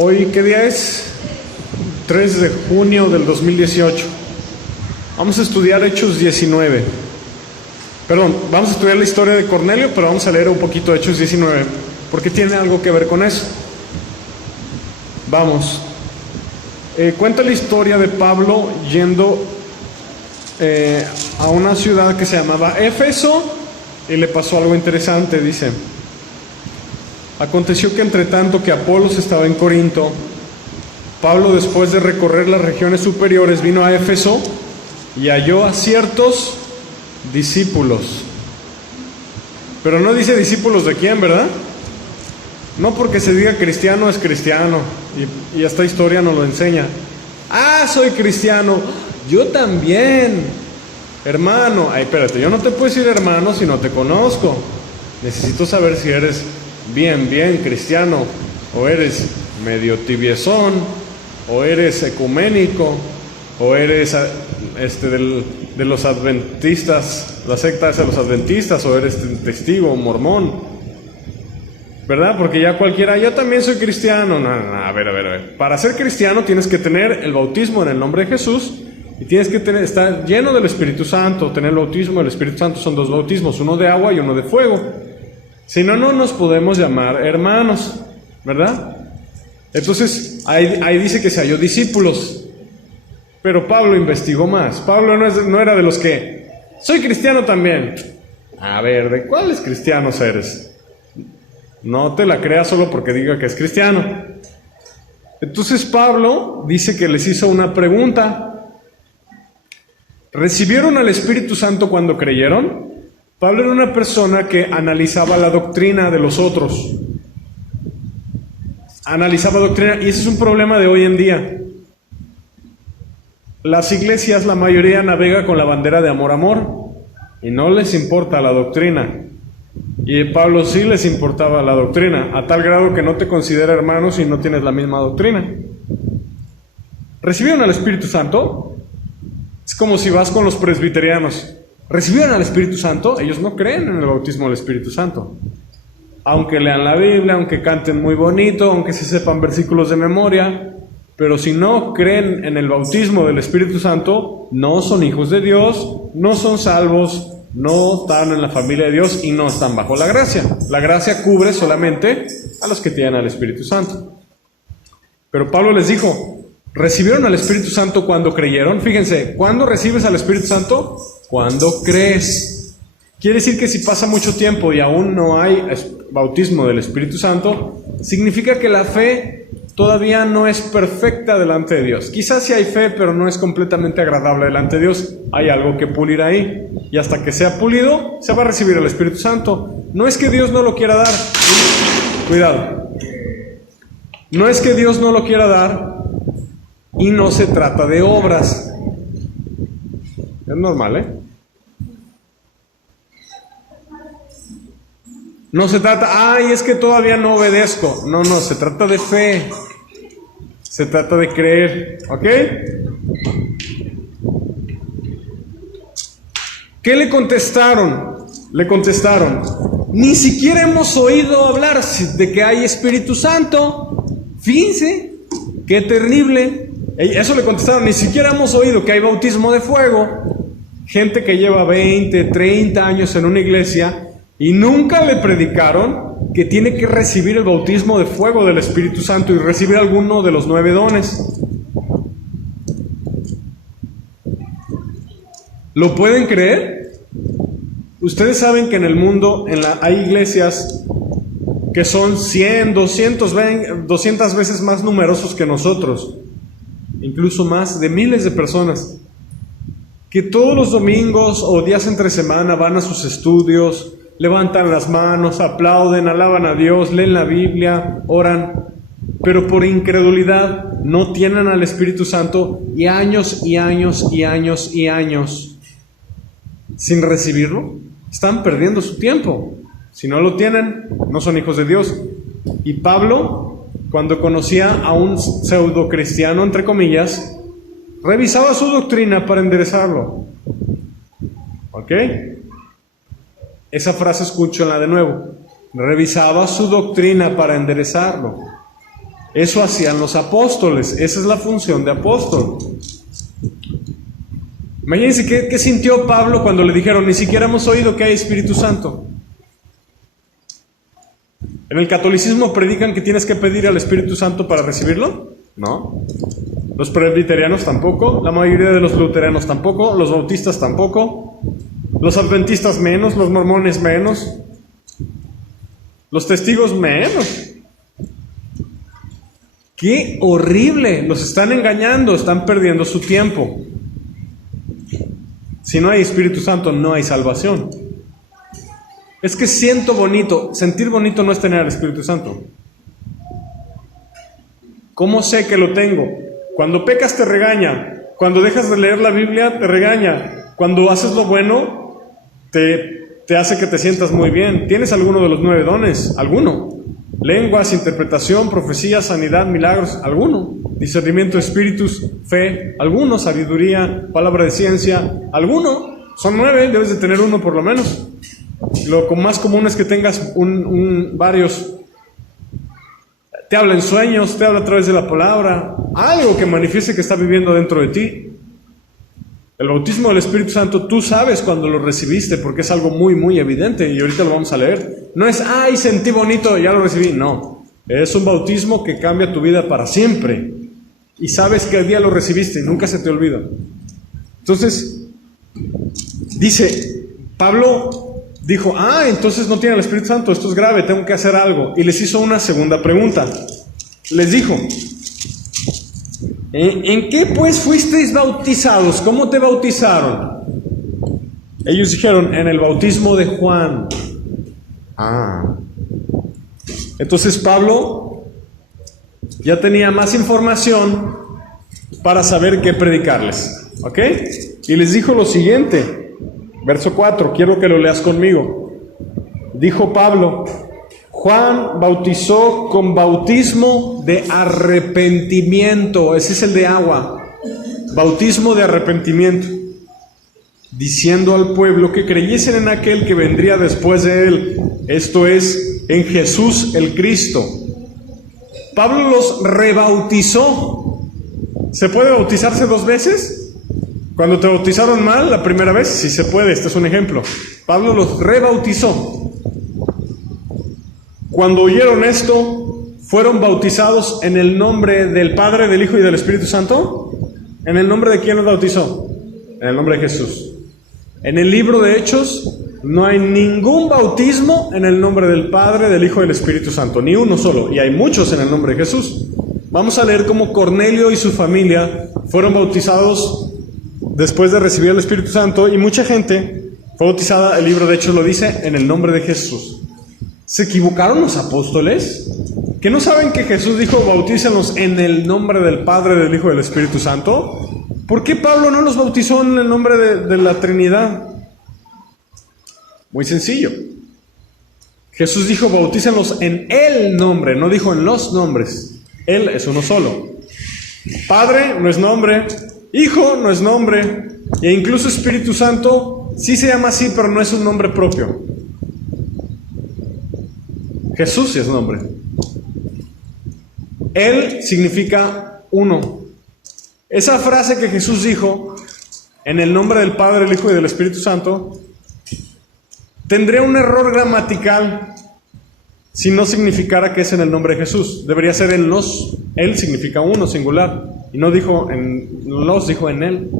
Hoy, ¿qué día es? 3 de junio del 2018. Vamos a estudiar Hechos 19. Perdón, vamos a estudiar la historia de Cornelio, pero vamos a leer un poquito Hechos 19, porque tiene algo que ver con eso. Vamos. Cuenta la historia de Pablo yendo a una ciudad que se llamaba Éfeso, y le pasó algo interesante, dice. Aconteció que entre tanto que Apolos estaba en Corinto, Pablo, después de recorrer las regiones superiores, vino a Éfeso y halló a ciertos discípulos. Pero no dice discípulos de quién, ¿verdad? No porque se diga cristiano es cristiano, y esta historia nos lo enseña. Ah, soy cristiano, yo también, hermano. Ay, espérate, yo no te puedo decir hermano si no te conozco. Necesito saber si eres bien cristiano, o eres medio tibiezón, o eres ecuménico, o eres de los adventistas, la secta esa de los adventistas, o eres testigo mormón, ¿verdad? Porque ya cualquiera, yo también soy cristiano. No, a ver. Para ser cristiano tienes que tener el bautismo en el nombre de Jesús, y tienes que estar lleno del Espíritu Santo. Tener el bautismo del Espíritu Santo son dos bautismos, uno de agua y uno de fuego. Si no, no nos podemos llamar hermanos, ¿verdad? Entonces, ahí dice que se halló discípulos. Pero Pablo investigó más. Pablo no era de los que, soy cristiano también. A ver, ¿de cuáles cristianos eres? No te la creas solo porque diga que es cristiano. Entonces Pablo dice que les hizo una pregunta. ¿Recibieron al Espíritu Santo cuando creyeron? Pablo era una persona que analizaba la doctrina de los otros. Analizaba doctrina, y ese es un problema de hoy en día. Las iglesias, la mayoría navega con la bandera de amor, y no les importa la doctrina. Y a Pablo sí les importaba la doctrina, a tal grado que no te considera hermano si no tienes la misma doctrina. ¿Recibieron al Espíritu Santo? Es como si vas con los presbiterianos. ¿Recibieron al Espíritu Santo? Ellos no creen en el bautismo del Espíritu Santo. Aunque lean la Biblia, aunque canten muy bonito, aunque se sepan versículos de memoria, pero si no creen en el bautismo del Espíritu Santo, no son hijos de Dios, no son salvos, no están en la familia de Dios y no están bajo la gracia. La gracia cubre solamente a los que tienen al Espíritu Santo. Pero Pablo les dijo, ¿recibieron al Espíritu Santo cuando creyeron? Fíjense, ¿cuándo recibes al Espíritu Santo? Cuando crees. Quiere decir que si pasa mucho tiempo y aún no hay bautismo del Espíritu Santo, significa que la fe todavía no es perfecta delante de Dios. Quizás sí hay fe, pero no es completamente agradable delante de Dios. Hay algo que pulir ahí. Y hasta que sea pulido, se va a recibir el Espíritu Santo. No es que Dios no lo quiera dar. Cuidado. No es que Dios no lo quiera dar, y no se trata de obras. Es normal, ¿eh? No se trata, ay, es que todavía no obedezco. No, se trata de fe. Se trata de creer, ¿ok? ¿Qué le contestaron? Le contestaron, ni siquiera hemos oído hablar de que hay Espíritu Santo. Fíjense, qué terrible. Eso le contestaron, ni siquiera hemos oído que hay bautismo de fuego. Gente que lleva 20, 30 años en una iglesia y nunca le predicaron que tiene que recibir el bautismo de fuego del Espíritu Santo y recibir alguno de los 9 dones. ¿Lo pueden creer? Ustedes saben que en el mundo hay iglesias que son 100, 200 veces más numerosos que nosotros, incluso más de miles de personas, que todos los domingos o días entre semana van a sus estudios, levantan las manos, aplauden, alaban a Dios, leen la Biblia, oran, pero por incredulidad no tienen al Espíritu Santo y años sin recibirlo. Están perdiendo su tiempo. Si no lo tienen, no son hijos de Dios. Y Pablo, cuando conocía a un pseudo cristiano, entre comillas, revisaba su doctrina para enderezarlo. ¿Ok? Esa frase escúchenla de nuevo. Revisaba su doctrina para enderezarlo. Eso hacían los apóstoles. Esa es la función de apóstol. Imagínense qué sintió Pablo cuando le dijeron, ni siquiera hemos oído que hay Espíritu Santo. ¿En el catolicismo predican que tienes que pedir al Espíritu Santo para recibirlo? No. Los presbiterianos tampoco, la mayoría de los luteranos tampoco, los bautistas tampoco, los adventistas menos, los mormones menos, los testigos menos. ¡Qué horrible! Los están engañando, están perdiendo su tiempo. Si no hay Espíritu Santo, no hay salvación. Es que siento bonito. Sentir bonito no es tener al Espíritu Santo. ¿Cómo sé que lo tengo? Cuando pecas te regaña. Cuando dejas de leer la Biblia te regaña. Cuando haces lo bueno te hace que te sientas muy bien. ¿Tienes alguno de los 9 dones? ¿Alguno? Lenguas, interpretación, profecía, sanidad, milagros, alguno. Discernimiento de espíritus, fe, alguno. Sabiduría, palabra de ciencia, alguno. Son 9, debes de tener uno por lo menos. Lo más común es que tengas varios. Te habla en sueños, te habla a través de la palabra, algo que manifieste que está viviendo dentro de ti. El bautismo del Espíritu Santo, tú sabes cuando lo recibiste, porque es algo muy, muy evidente, y ahorita lo vamos a leer. No es, ay, sentí bonito, ya lo recibí. No, es un bautismo que cambia tu vida para siempre. Y sabes que el día lo recibiste y nunca se te olvida. Entonces, dice, Pablo dijo, entonces no tiene el Espíritu Santo, esto es grave, tengo que hacer algo. Y les hizo una segunda pregunta. Les dijo, ¿en qué pues fuisteis bautizados? ¿Cómo te bautizaron? Ellos dijeron, en el bautismo de Juan. Entonces Pablo ya tenía más información para saber qué predicarles. ¿Ok? Y les dijo lo siguiente, verso 4, quiero que lo leas conmigo. Dijo Pablo, Juan bautizó con bautismo de arrepentimiento. Ese es el de agua. Bautismo de arrepentimiento. Diciendo al pueblo que creyesen en aquel que vendría después de él. Esto es, en Jesús el Cristo. Pablo los rebautizó. ¿Se puede bautizarse 2 veces? Cuando te bautizaron mal la primera vez, sí se puede. Este es un ejemplo. Pablo los rebautizó. Cuando oyeron esto, ¿fueron bautizados en el nombre del Padre, del Hijo y del Espíritu Santo? ¿En el nombre de quién los bautizó? En el nombre de Jesús. En el libro de Hechos no hay ningún bautismo en el nombre del Padre, del Hijo y del Espíritu Santo. Ni uno solo. Y hay muchos en el nombre de Jesús. Vamos a leer cómo Cornelio y su familia fueron bautizados después de recibir el Espíritu Santo. Y mucha gente fue bautizada, el libro de Hechos lo dice, en el nombre de Jesús. ¿Se equivocaron los apóstoles? ¿Que no saben que Jesús dijo, bautícenlos en el nombre del Padre, del Hijo y del Espíritu Santo? ¿Por qué Pablo no los bautizó en el nombre de la Trinidad? Muy sencillo. Jesús dijo, bautícenlos en el nombre, no dijo en los nombres. Él es uno solo. Padre no es nombre, Hijo no es nombre, e incluso Espíritu Santo sí se llama así, pero no es un nombre propio. Jesús sí es nombre. Él significa uno. Esa frase que Jesús dijo, en el nombre del Padre, del Hijo y del Espíritu Santo, tendría un error gramatical si no significara que es en el nombre de Jesús. Debería ser en los. Él significa uno, singular. Y no dijo en los, dijo en él.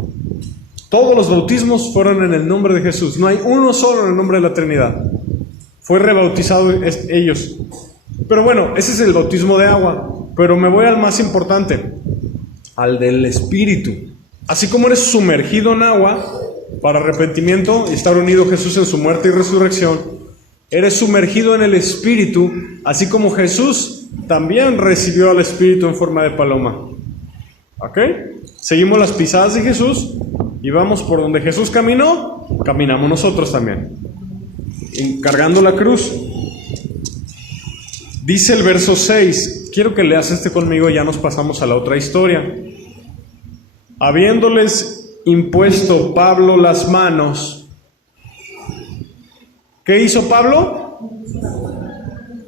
Todos los bautismos fueron en el nombre de Jesús. No hay uno solo en el nombre de la Trinidad. Fue rebautizado ellos. Pero bueno, ese es el bautismo de agua. Pero me voy al más importante, al del Espíritu. Así como eres sumergido en agua para arrepentimiento y estar unido a Jesús en su muerte y resurrección, eres sumergido en el Espíritu, así como Jesús también recibió al Espíritu en forma de paloma. ¿Ok? Seguimos las pisadas de Jesús y vamos por donde Jesús caminó, caminamos nosotros también, cargando la cruz. Dice el verso 6, quiero que leas este conmigo y ya nos pasamos a la otra historia. Habiéndoles impuesto Pablo las manos, ¿qué hizo Pablo?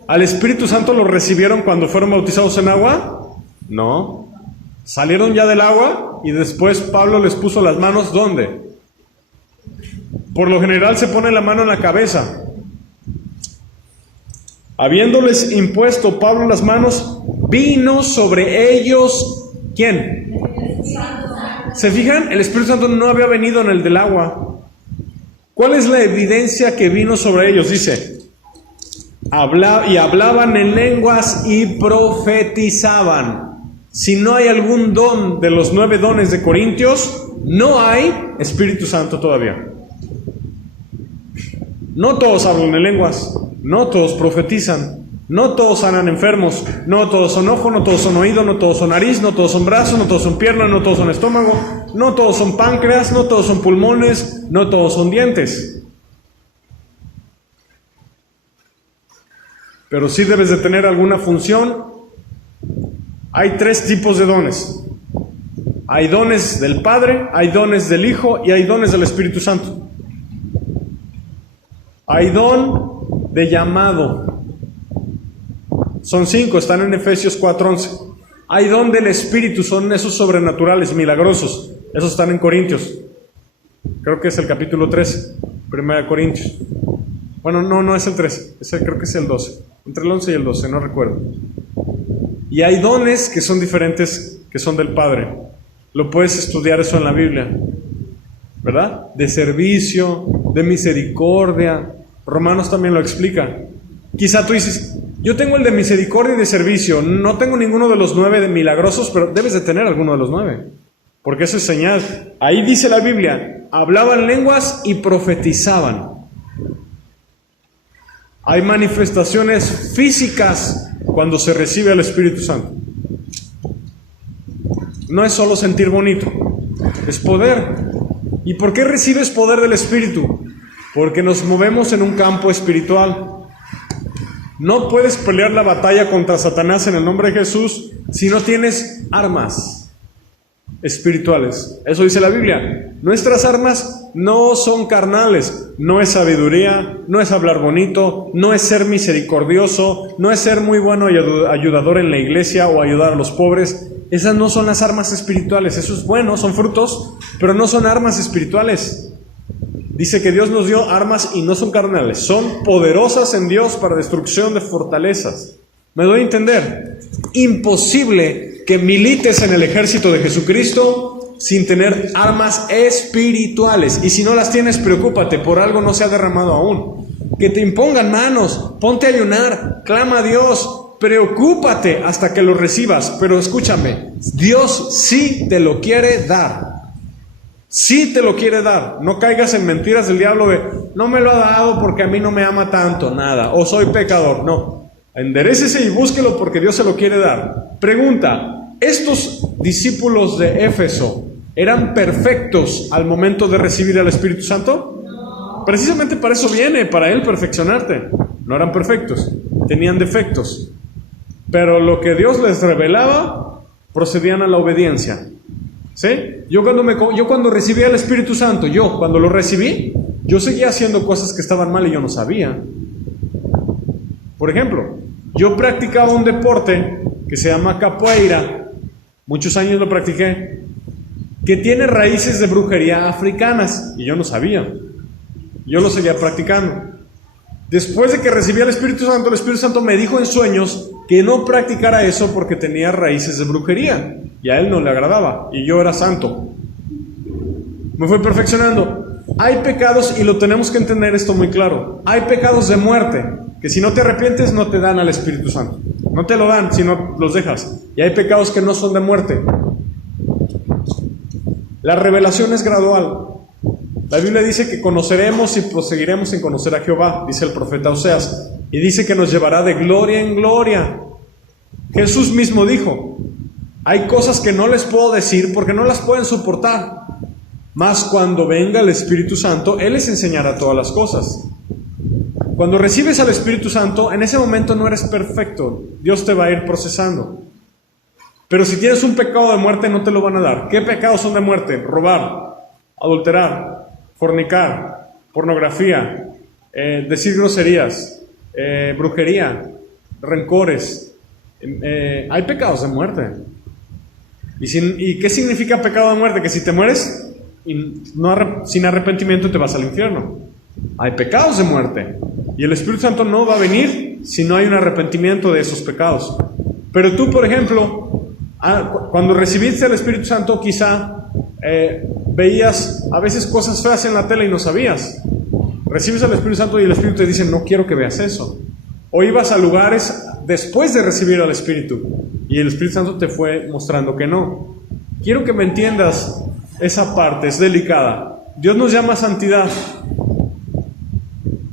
¿Al Espíritu Santo lo recibieron cuando fueron bautizados en agua? No. Salieron ya del agua y después Pablo les puso las manos, ¿dónde? Por lo general se pone la mano en la cabeza. Habiéndoles impuesto Pablo las manos, vino sobre ellos, ¿quién? ¿Se fijan? El Espíritu Santo no había venido en el del agua. ¿Cuál es la evidencia que vino sobre ellos? Dice, hablaban en lenguas y profetizaban. Si no hay algún don de los 9 dones de Corintios, no hay Espíritu Santo todavía. No todos hablan en lenguas, no todos profetizan, no todos sanan enfermos, no todos son ojo, no todos son oído, no todos son nariz, no todos son brazo, no todos son pierna, no todos son estómago, no todos son páncreas, no todos son pulmones, no todos son dientes. Pero sí debes de tener alguna función. Hay 3 tipos de dones. Hay dones del Padre, hay dones del Hijo y hay dones del Espíritu Santo. Hay don de llamado. Son 5, están en Efesios 4:11. Hay don del Espíritu, son esos sobrenaturales, milagrosos. Esos están en Corintios. Creo que es el capítulo 13, 1 Corintios. Bueno, no es el 13, creo que es el 12. Entre el 11 y el 12, no recuerdo. Y hay dones que son diferentes, que son del Padre. Lo puedes estudiar eso en la Biblia, ¿verdad? De servicio, de misericordia. Romanos también lo explica. Quizá tú dices, yo tengo el de misericordia y de servicio, no tengo ninguno de los 9 de milagrosos, pero debes de tener alguno de los 9, porque eso es señal. Ahí dice la Biblia, hablaban lenguas y profetizaban. Hay manifestaciones físicas cuando se recibe al Espíritu Santo. No es solo sentir bonito, es poder. ¿Y por qué recibes poder del Espíritu? Porque nos movemos en un campo espiritual. No puedes pelear la batalla contra Satanás en el nombre de Jesús si no tienes armas espirituales. Eso dice la Biblia. Nuestras armas no son carnales. No es sabiduría, no es hablar bonito, no es ser misericordioso, no es ser muy bueno y ayudador en la iglesia o ayudar a los pobres. Esas no son las armas espirituales. Eso es bueno, son frutos, pero no son armas espirituales. Dice que Dios nos dio armas y no son carnales, son poderosas en Dios para destrucción de fortalezas. ¿Me doy a entender? Imposible que milites en el ejército de Jesucristo sin tener armas espirituales. Y si no las tienes, preocúpate, por algo no se ha derramado aún. Que te impongan manos, ponte a ayunar, clama a Dios, preocúpate hasta que lo recibas. Pero escúchame, Dios sí te lo quiere dar. Sí te lo quiere dar. No caigas en mentiras del diablo de no me lo ha dado porque a mí no me ama tanto, nada, o soy pecador. No, enderécese y búsquelo porque Dios se lo quiere dar. Pregunta, ¿estos discípulos de Éfeso eran perfectos al momento de recibir al Espíritu Santo? No. Precisamente para eso viene, para Él perfeccionarte. No eran perfectos, tenían defectos, pero lo que Dios les revelaba procedían a la obediencia. ¿Sí? Yo cuando recibí al Espíritu Santo, cuando lo recibí, yo seguía haciendo cosas que estaban mal y yo no sabía. Por ejemplo, yo practicaba un deporte que se llama capoeira, muchos años lo practiqué, que tiene raíces de brujería africanas, y yo no sabía. Yo lo seguía practicando. Después de que recibí al Espíritu Santo, el Espíritu Santo me dijo en sueños que no practicara eso porque tenía raíces de brujería. Y a Él no le agradaba, y yo era santo. Me fui perfeccionando. Hay pecados, y lo tenemos que entender esto muy claro. Hay pecados de muerte, que si no te arrepientes no te dan al Espíritu Santo. No te lo dan si no los dejas. Y hay pecados que no son de muerte. La revelación es gradual. La Biblia dice que conoceremos y proseguiremos en conocer a Jehová, dice el profeta Oseas. Y dice que nos llevará de gloria en gloria. Jesús mismo dijo, hay cosas que no les puedo decir porque no las pueden soportar. Mas cuando venga el Espíritu Santo, Él les enseñará todas las cosas. Cuando recibes al Espíritu Santo, en ese momento no eres perfecto. Dios te va a ir procesando. Pero si tienes un pecado de muerte, no te lo van a dar. ¿Qué pecados son de muerte? Robar, adulterar, fornicar, pornografía, decir groserías, brujería, rencores. Hay pecados de muerte. ¿Y qué significa pecado de muerte? Que si te mueres sin arrepentimiento te vas al infierno. Hay pecados de muerte. Y el Espíritu Santo no va a venir si no hay un arrepentimiento de esos pecados. Pero tú, por ejemplo, cuando recibiste el Espíritu Santo, quizá veías a veces cosas feas en la tele y no sabías. Recibes al Espíritu Santo y el Espíritu te dice, no quiero que veas eso. O ibas a lugares después de recibir al Espíritu y el Espíritu Santo te fue mostrando que no. Quiero que me entiendas esa parte, es delicada. Dios nos llama a santidad,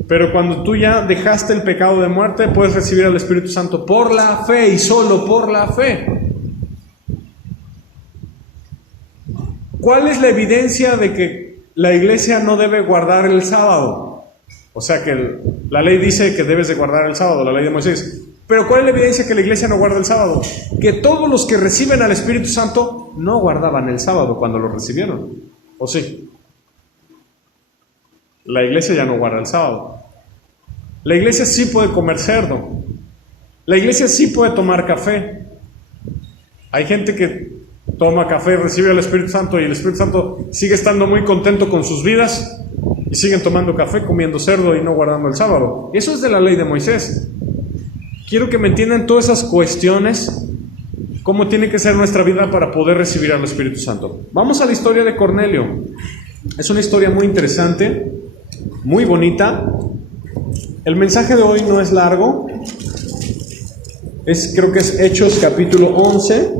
pero cuando tú ya dejaste el pecado de muerte, puedes recibir al Espíritu Santo por la fe y solo por la fe. ¿Cuál es la evidencia de que la iglesia no debe guardar el sábado? O sea que la ley dice que debes de guardar el sábado, la ley de Moisés. Pero ¿cuál es la evidencia que la iglesia no guarda el sábado? Que todos los que reciben al Espíritu Santo no guardaban el sábado cuando lo recibieron. ¿O sí? La iglesia ya no guarda el sábado. La iglesia sí puede comer cerdo. La iglesia sí puede tomar café. Hay gente que toma café, recibe al Espíritu Santo y el Espíritu Santo sigue estando muy contento con sus vidas y siguen tomando café, comiendo cerdo y no guardando el sábado. Eso es de la ley de Moisés. Quiero que me entiendan todas esas cuestiones, cómo tiene que ser nuestra vida para poder recibir al Espíritu Santo. Vamos a la historia de Cornelio. Es una historia muy interesante, muy bonita. El mensaje de hoy no es largo. Creo que es Hechos capítulo 11.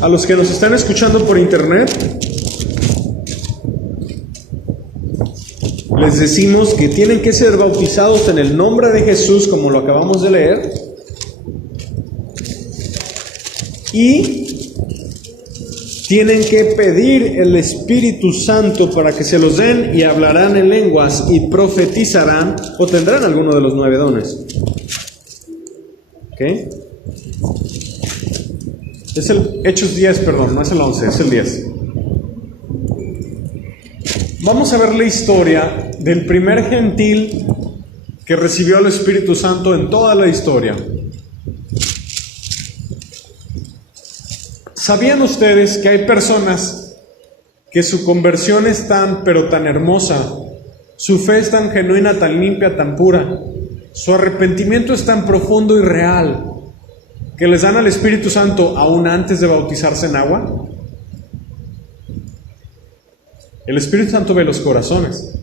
A los que nos están escuchando por internet, les decimos que tienen que ser bautizados en el nombre de Jesús, como lo acabamos de leer, y tienen que pedir el Espíritu Santo para que se los den y hablarán en lenguas y profetizarán o tendrán alguno de los 9 dones. ¿Ok? Es el Hechos 10, perdón, no es el 11, es el 10. Vamos a ver la historia del primer gentil que recibió al Espíritu Santo en toda la historia. ¿Sabían ustedes que hay personas que su conversión es tan, pero tan hermosa, su fe es tan genuina, tan limpia, tan pura, su arrepentimiento es tan profundo y real, que les dan al Espíritu Santo aún antes de bautizarse en agua? El Espíritu Santo ve los corazones.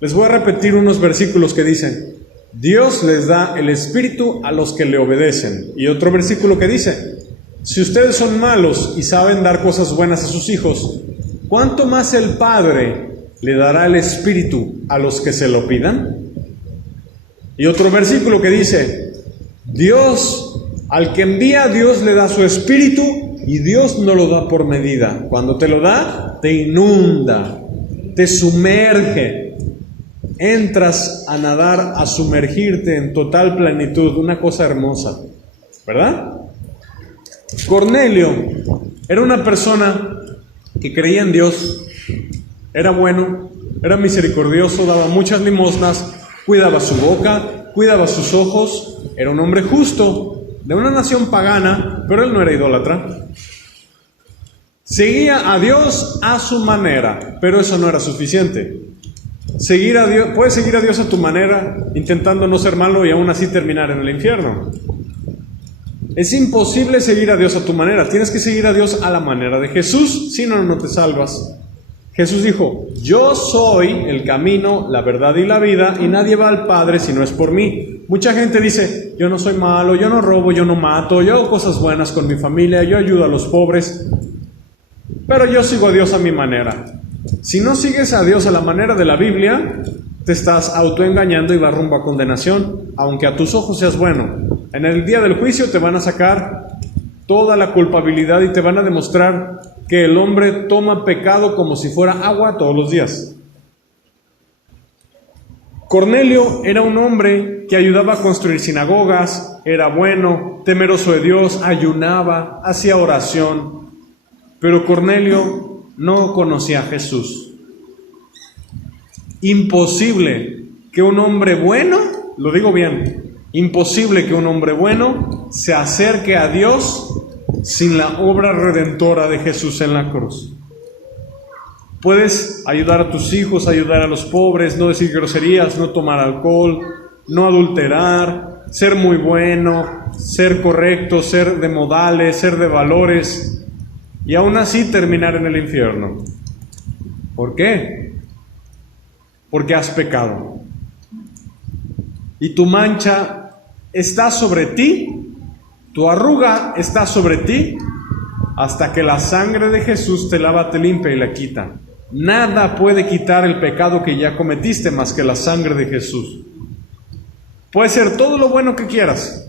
Les voy a repetir unos versículos que dicen: Dios les da el Espíritu a los que le obedecen. Y otro versículo que dice: si ustedes son malos y saben dar cosas buenas a sus hijos, ¿cuánto más el Padre le dará el Espíritu a los que se lo pidan? Y otro versículo que dice: Dios, al que envía, Dios le da su Espíritu y Dios no lo da por medida. Cuando te lo da, te inunda, te sumerge. Entras a nadar, a sumergirte en total plenitud, una cosa hermosa, ¿verdad? Cornelio era una persona que creía en Dios, era bueno, era misericordioso, daba muchas limosnas, cuidaba su boca, cuidaba sus ojos, era un hombre justo, de una nación pagana, pero él no era idólatra. Seguía a Dios a su manera, pero eso no era suficiente. Seguir a Dios, puedes seguir a Dios a tu manera, intentando no ser malo y aún así terminar en el infierno. Es imposible seguir a Dios a tu manera, tienes que seguir a Dios a la manera de Jesús, si no, no te salvas. Jesús dijo: yo soy el camino, la verdad y la vida, y nadie va al Padre si no es por mí. Mucha gente dice: yo no soy malo, yo no robo, yo no mato, yo hago cosas buenas con mi familia, yo ayudo a los pobres, pero yo sigo a Dios a mi manera. Si no sigues a Dios a la manera de la Biblia, te estás autoengañando y vas rumbo a condenación, aunque a tus ojos seas bueno. En el día del juicio te van a sacar toda la culpabilidad y te van a demostrar que el hombre toma pecado como si fuera agua todos los días. Cornelio era un hombre que ayudaba a construir sinagogas, era bueno, temeroso de Dios, ayunaba, hacía oración, pero Cornelio no conocía a Jesús. Imposible que un hombre bueno, lo digo bien, imposible que un hombre bueno se acerque a Dios sin la obra redentora de Jesús en la cruz. Puedes ayudar a tus hijos, ayudar a los pobres, no decir groserías, no tomar alcohol, no adulterar, ser muy bueno, ser correcto, ser de modales, ser de valores, y aún así terminar en el infierno. ¿Por qué? Porque has pecado. Y tu mancha está sobre ti, tu arruga está sobre ti, hasta que la sangre de Jesús te lava, te limpia y la quita. Nada puede quitar el pecado que ya cometiste más que la sangre de Jesús. Puede ser todo lo bueno que quieras,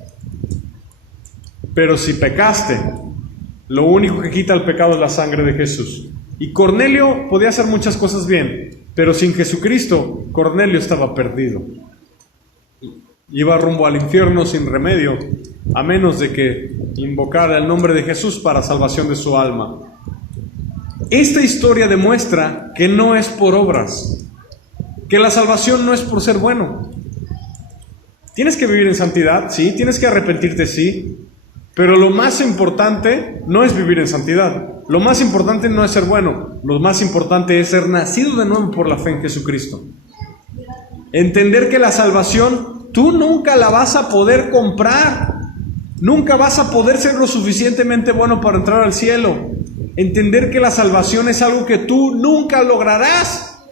pero si pecaste, lo único que quita el pecado es la sangre de Jesús. Y Cornelio podía hacer muchas cosas bien, pero sin Jesucristo, Cornelio estaba perdido. Iba rumbo al infierno sin remedio, a menos de que invocara el nombre de Jesús para salvación de su alma. Esta historia demuestra que no es por obras, que la salvación no es por ser bueno. Tienes que vivir en santidad, sí, tienes que arrepentirte, sí, pero lo más importante no es vivir en santidad. Lo más importante no es ser bueno, lo más importante es ser nacido de nuevo por la fe en Jesucristo. Entender que la salvación tú nunca la vas a poder comprar, nunca vas a poder ser lo suficientemente bueno para entrar al cielo. Entender que la salvación es algo que tú nunca lograrás.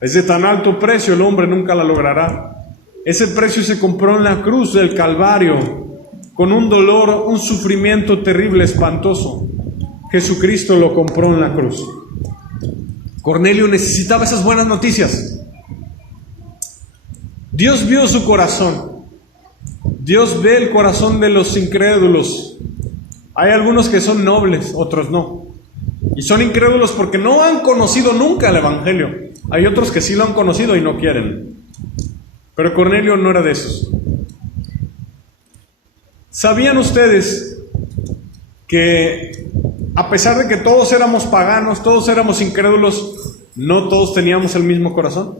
Es de tan alto precio, el hombre nunca la logrará. Ese precio se compró en la cruz del Calvario, con un dolor, un sufrimiento terrible, espantoso. Jesucristo lo compró en la cruz. Cornelio necesitaba esas buenas noticias. Dios vio su corazón. Dios ve el corazón de los incrédulos. Hay algunos que son nobles, otros no. Y son incrédulos porque no han conocido nunca el Evangelio. Hay otros que sí lo han conocido y no quieren. Pero Cornelio no era de esos. ¿Sabían ustedes que a pesar de que todos éramos paganos, todos éramos incrédulos, no todos teníamos el mismo corazón?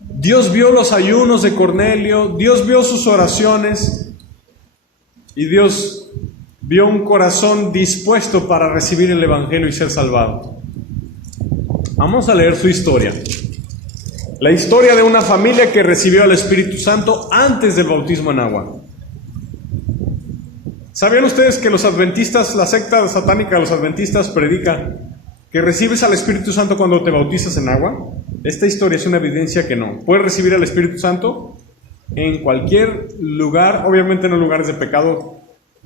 Dios vio los ayunos de Cornelio, Dios vio sus oraciones y Dios vio un corazón dispuesto para recibir el Evangelio y ser salvado. Vamos a leer su historia. La historia de una familia que recibió al Espíritu Santo antes del bautismo en agua. ¿Sabían ustedes que los adventistas, la secta satánica de los adventistas predica que recibes al Espíritu Santo cuando te bautizas en agua? Esta historia es una evidencia que no. Puedes recibir al Espíritu Santo en cualquier lugar, obviamente no en lugares de pecado,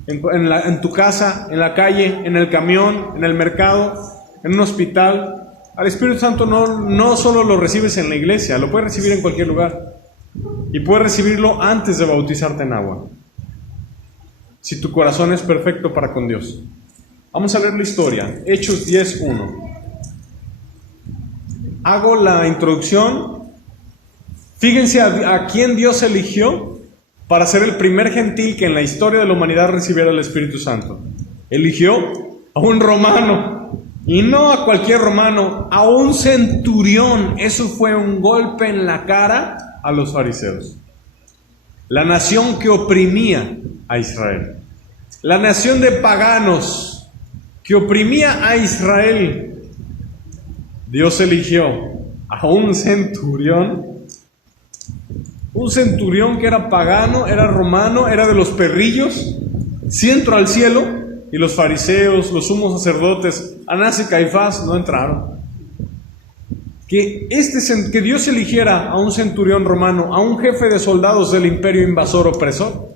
en tu casa, en la calle, en el camión, en el mercado, en un hospital. Al Espíritu Santo no solo lo recibes en la iglesia, lo puedes recibir en cualquier lugar. Y puedes recibirlo antes de bautizarte en agua, si tu corazón es perfecto para con Dios. Vamos a leer la historia, Hechos 10:1. Hago la introducción. Fíjense a quién Dios eligió para ser el primer gentil que en la historia de la humanidad recibiera el Espíritu Santo. Eligió a un romano. Y no a cualquier romano, a un centurión. Eso fue un golpe en la cara a los fariseos. La nación que oprimía a Israel. La nación de paganos que oprimía a Israel. Dios eligió a un centurión. Un centurión que era pagano, era romano, era de los perrillos. Sí entró al cielo. Y los fariseos, los sumos sacerdotes, Anás y Caifás no entraron. Que Dios eligiera a un centurión romano, a un jefe de soldados del imperio invasor opresor,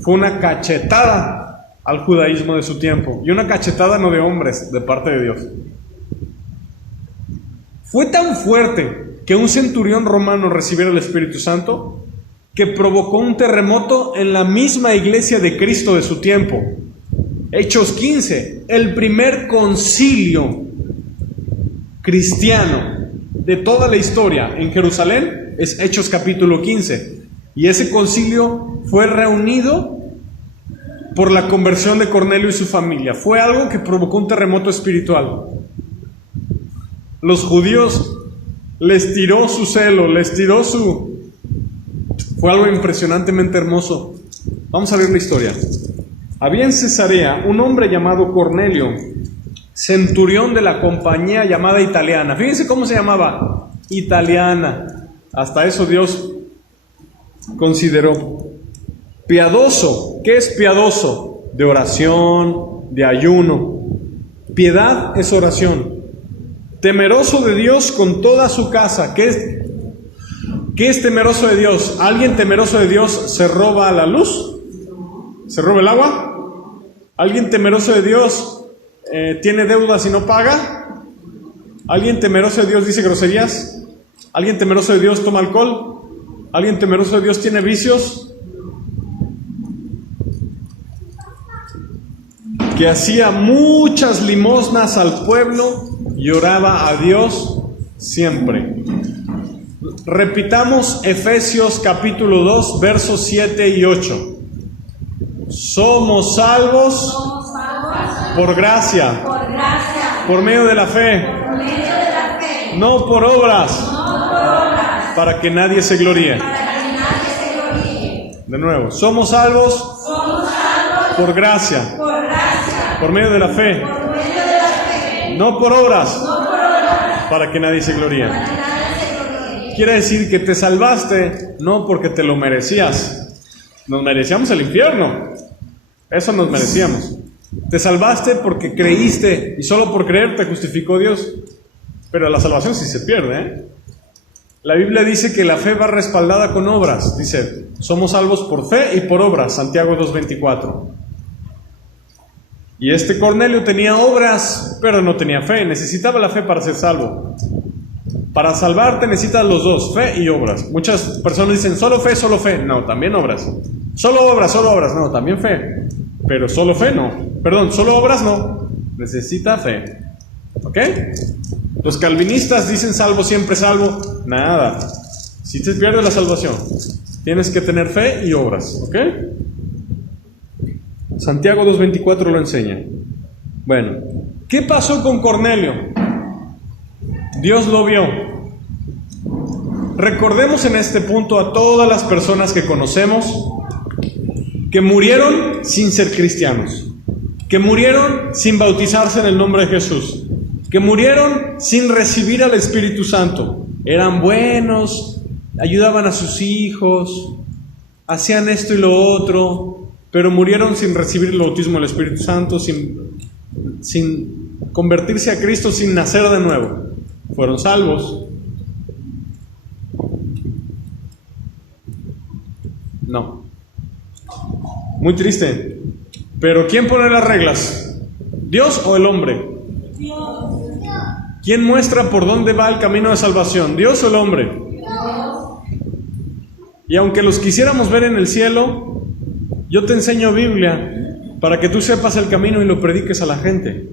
fue una cachetada al judaísmo de su tiempo. Y una cachetada no de hombres, de parte de Dios. Fue tan fuerte que un centurión romano recibiera el Espíritu Santo que provocó un terremoto en la misma iglesia de Cristo de su tiempo. Hechos 15, el primer concilio cristiano de toda la historia en Jerusalén es Hechos capítulo 15. Y ese concilio fue reunido por la conversión de Cornelio y su familia. Fue algo que provocó un terremoto espiritual. los judíos les tiró su celo, Fue algo impresionantemente hermoso. Vamos a ver la historia. Había en Cesarea un hombre llamado Cornelio, centurión de la compañía llamada Italiana. Fíjense cómo se llamaba, Italiana. Hasta eso Dios consideró. Piadoso. ¿Qué es piadoso? De oración, de ayuno. Piedad es oración. Temeroso de Dios con toda su casa. ¿Qué es temeroso de Dios? ¿Alguien temeroso de Dios se roba la luz? ¿Se roba el agua? ¿Alguien temeroso de Dios tiene deudas y no paga? ¿Alguien temeroso de Dios dice groserías? ¿Alguien temeroso de Dios toma alcohol? ¿Alguien temeroso de Dios tiene vicios? Que hacía muchas limosnas al pueblo y oraba a Dios siempre. Repitamos Efesios capítulo 2, versos 7 y 8. Somos salvos por gracia, por medio de la fe, no por obras, para que nadie se gloríe. De nuevo, somos salvos por gracia, por medio de la fe, no por obras, para que nadie se gloríe. Quiere decir que te salvaste no porque te lo merecías. Nos merecíamos el infierno. Eso nos merecíamos. Te salvaste porque creíste y solo por creer te justificó Dios. Pero la salvación sí se pierde, ¿eh? La Biblia dice que la fe va respaldada con obras. Dice, somos salvos por fe y por obras. Santiago 2:24. Y este Cornelio tenía obras, pero no tenía fe. Necesitaba la fe para ser salvo. Para salvarte necesitas los dos, fe y obras. Muchas personas dicen, solo fe, solo fe. No, también obras. Solo obras. No, también fe. Pero solo fe no. Perdón, solo obras no. Necesita fe. ¿Ok? Los calvinistas dicen salvo, siempre salvo. Nada. Si te pierdes la salvación, tienes que tener fe y obras. ¿Ok? Santiago 2:24 lo enseña. Bueno, ¿qué pasó con Cornelio? Dios lo vio. Recordemos en este punto a todas las personas que conocemos que murieron sin ser cristianos, que murieron sin bautizarse en el nombre de Jesús, que murieron sin recibir al Espíritu Santo. Eran buenos, ayudaban a sus hijos, hacían esto y lo otro, pero murieron sin recibir el bautismo del Espíritu Santo, sin convertirse a Cristo, sin nacer de nuevo. Fueron salvos. No. Muy triste. Pero ¿quién pone las reglas? ¿Dios o el hombre? Dios. ¿Quién muestra por dónde va el camino de salvación? ¿Dios o el hombre? Dios. Y aunque los quisiéramos ver en el cielo, yo te enseño Biblia para que tú sepas el camino y lo prediques a la gente.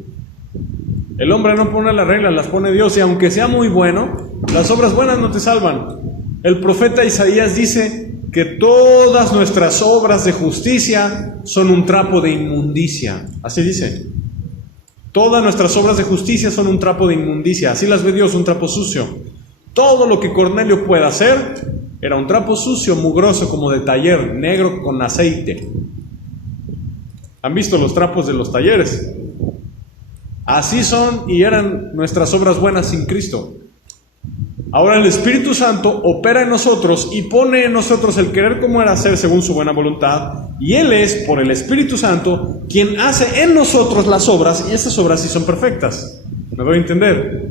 El hombre no pone las reglas, las pone Dios, y aunque sea muy bueno, las obras buenas no te salvan. El profeta Isaías dice que todas nuestras obras de justicia son un trapo de inmundicia. Así dice. Todas nuestras obras de justicia son un trapo de inmundicia. Así las ve Dios, un trapo sucio. Todo lo que Cornelio pueda hacer era un trapo sucio, mugroso, como de taller, negro con aceite. ¿Han visto los trapos de los talleres? Así son y eran nuestras obras buenas sin Cristo. Ahora el Espíritu Santo opera en nosotros y pone en nosotros el querer como el hacer según su buena voluntad. Y Él es, por el Espíritu Santo, quien hace en nosotros las obras, y esas obras sí son perfectas. ¿Me doy a entender?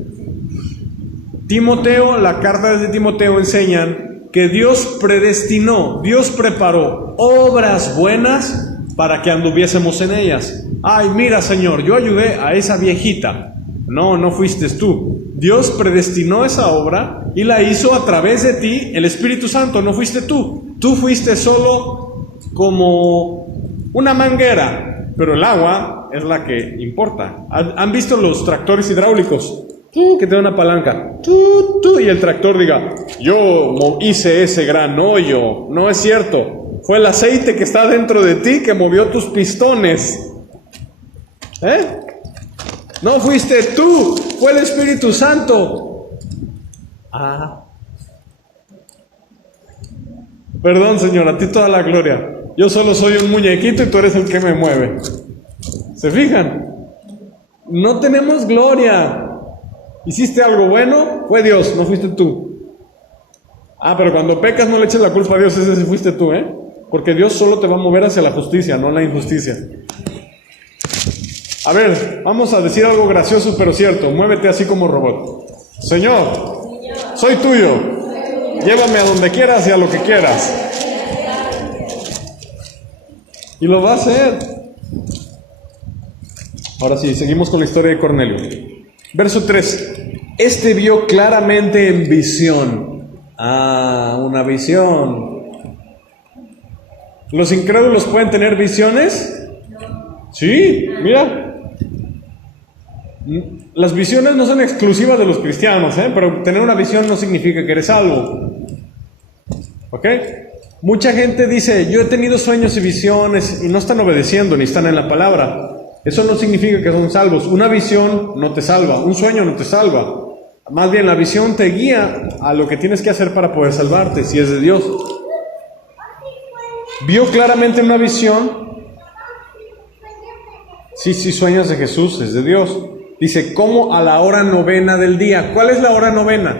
Timoteo, la carta de Timoteo enseñan que Dios predestinó, Dios preparó obras buenas para que anduviésemos en ellas. Ay, mira, Señor, yo ayudé a esa viejita. No, no fuiste tú. Dios predestinó esa obra y la hizo a través de ti, el Espíritu Santo. No fuiste tú. Tú fuiste solo como una manguera, pero el agua es la que importa. ¿Han visto los tractores hidráulicos? Que te da una palanca. Y el tractor diga, yo hice ese gran hoyo. No es cierto. Fue el aceite que está dentro de ti que movió tus pistones. No fuiste tú, fue el Espíritu Santo. Ah. Perdón, Señor, a ti toda la gloria. Yo solo soy un muñequito y tú eres el que me mueve. ¿Se fijan? No tenemos gloria. ¿Hiciste algo bueno? Fue Dios, no fuiste tú. Ah, pero cuando pecas no le eches la culpa a Dios, ese sí fuiste tú, ¿eh? Porque Dios solo te va a mover hacia la justicia, no la injusticia. A ver, vamos a decir algo gracioso pero cierto. Muévete así como robot. Señor, soy tuyo. Llévame a donde quieras y a lo que quieras. Y lo va a hacer. Ahora sí, seguimos con la historia de Cornelio. Verso 3. Este vio claramente en visión. Ah, una visión. ¿Los incrédulos pueden tener visiones? Sí, mira. Las visiones no son exclusivas de los cristianos, pero tener una visión no significa que eres salvo. ¿Ok? Mucha gente dice, yo he tenido sueños y visiones, y no están obedeciendo ni están en la palabra. Eso no significa que son salvos. Una visión no te salva, un sueño no te salva. Más bien la visión te guía a lo que tienes que hacer para poder salvarte, si es de Dios. Vio claramente una visión. Sí, sueños de Jesús, es de Dios. Dice, como a la hora novena del día. ¿Cuál es la hora novena?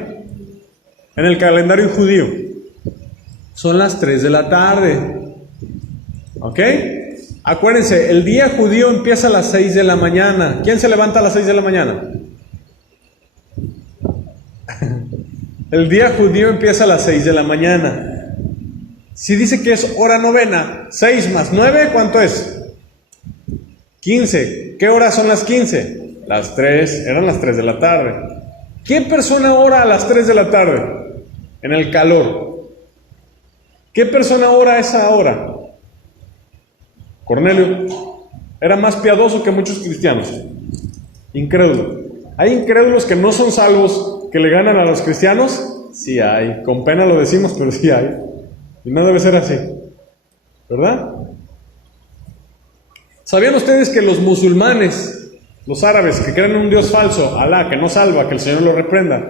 En el calendario judío. Son las 3 de la tarde. ¿Ok? Acuérdense, el día judío empieza a las 6 de la mañana. ¿Quién se levanta a las 6 de la mañana? El día judío empieza a las 6 de la mañana. Si dice que es hora novena, 6 más 9, ¿cuánto es? 15. ¿Qué horas son las 15? Las 3, eran las 3 de la tarde. ¿Qué persona ora a las 3 de la tarde? En el calor. ¿Qué persona ora a esa hora? Cornelio. Era más piadoso que muchos cristianos. Incrédulo. ¿Hay incrédulos que no son salvos que le ganan a los cristianos? Sí hay. Con pena lo decimos, pero sí hay. Y no debe ser así. ¿Verdad? ¿Sabían ustedes que los musulmanes, los árabes que creen en un Dios falso, Alá, que no salva, que el Señor lo reprenda,